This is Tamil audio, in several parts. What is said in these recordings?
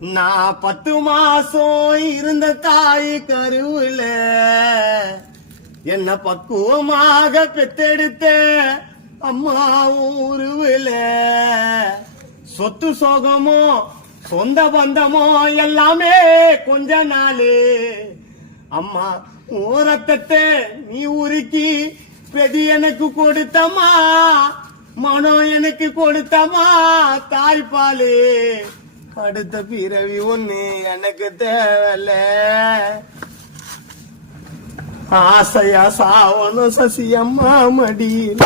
நான் 10 மாசம் இருந்த தாய் கருவுல என்ன பக்குவமாக பெத்தெடுத்த அம்மாவும் உருவுல சொத்து சோகமோ சொந்த பந்தமோ எல்லாமே கொஞ்ச நாளு அம்மா ரத்தத்தை நீ உருக்கி பெதி எனக்கு கொடுத்தமா மனம் எனக்கு கொடுத்தமா தாய்ப்பாலு அடுத்த பிறவி ஒண்ணு எனக்கு தேவையில்ல ஆசையா சாவணும் சசி அம்மா மடியில்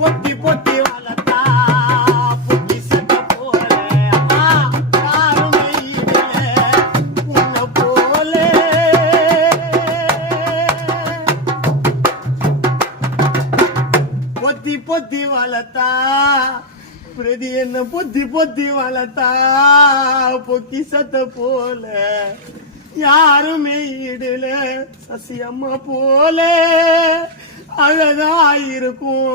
பொத்தி பொத்தி வளர்த்தா பொத்தி சட்ட போல அம்மா யாருமே இல்லை உன்னை போல பொத்தி பொத்தி வளர்த்தா பிரதி என்ன பொத்தி பொத்தி வளர்த்தா பொத்தி சட்ட போல யாருமே இடல சசி அம்மா போல அழகாயிருக்கும்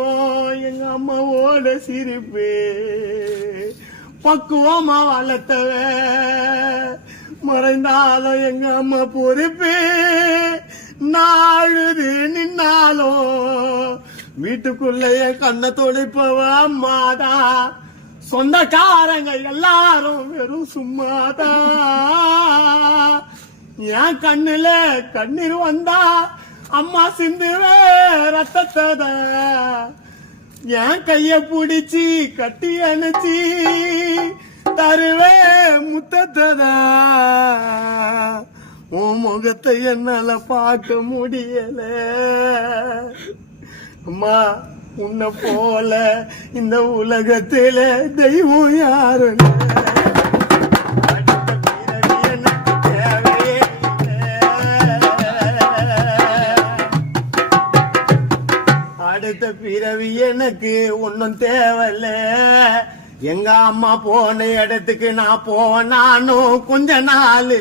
எங்க அம்மாவோட சிரிப்பு பக்குவமா வளர்த்தவ மறைந்தாலும் எங்க அம்மா பொறுப்பு நாழுது நின்னாலும் வீட்டுக்குள்ளேய கண்ணை தொடைப்பவ அம்மாதான் சொந்தக்காரங்க எல்லாரும் வெறும் சும்மாதான் என் கண்ணுல கண்ணீர் வந்தா அம்மா சிந்துவே ரத்தத்தை என் கைய பிடிச்சி கட்டி அணைச்சி தருவே முத்தத்தை உன் முகத்தை என்னால பார்க்க முடியல அம்மா உன்னை போல இந்த உலகத்தில தெய்வம் யாருன்னு அடுத்த பிறவி எனக்கு ஒன்னும் தேவையில்ல எங்க அம்மா போன இடத்துக்கு நான் போவேன் நானும் கொஞ்ச நாள்